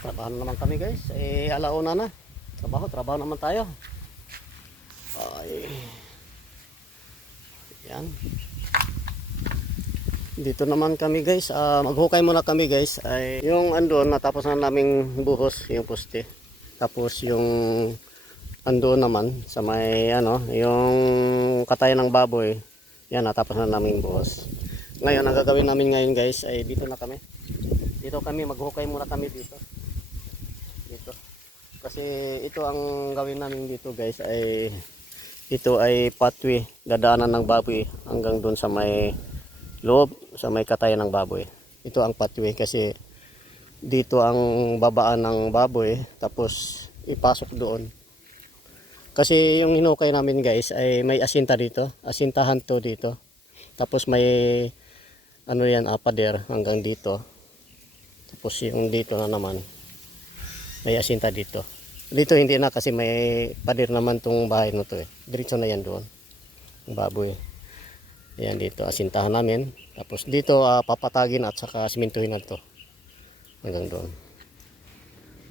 Trabaho na naman kami guys. Alauna na. Trabaho naman tayo. Ay. Yan. Dito naman kami guys. Maghukay muna kami guys. Ay, yung andun, natapos na naming buhos yung poste. Tapos yung andun naman sa may yung katayan ng baboy. Yan, natapos na naming buhos. Ngayon, ang gagawin namin ngayon guys ay dito na kami. Dito kami, maghukay muna kami dito. Dito. Kasi ito ang gawin namin dito guys ay ito ay pathway, dadaanan ng baboy hanggang doon sa may loob, sa may katayan ng baboy. Ito ang pathway kasi dito ang babaan ng baboy tapos ipasok doon. Kasi yung hinukay namin guys ay may asinta dito, asintahan to dito. Tapos may yan, pader hanggang dito. Tapos yung dito na naman may asinta dito. Dito hindi na kasi may pader naman tong bahay na to eh. Diretso na yan doon. Ang baboy. Ayan dito asintahan namin. Tapos dito papatagin at saka simentuhin na to. Hanggang doon.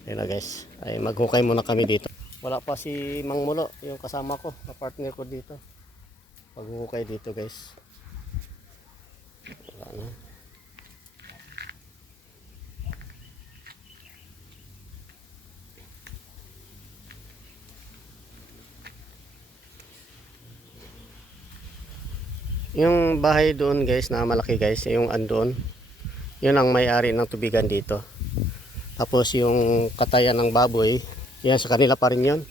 Ayan na guys. Ay maghukay muna kami dito. Wala pa si Mang Mulo, yung kasama ko, partner ko dito. Maghukay dito guys. Wala na. Yung bahay doon guys na malaki guys, yung andon, yun ang may-ari ng tubigan dito. Tapos yung katayan ng baboy, yan sa kanila pa rin yun.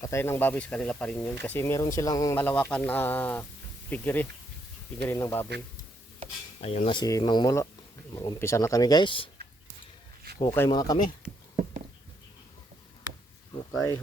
Katayan ng baboy sa kanila pa rin yun. Kasi meron silang malawakan na piggery ng baboy. Ayun na si Mang Mulo. Mag-umpisa na kami guys. Hukay muna kami. Hukay.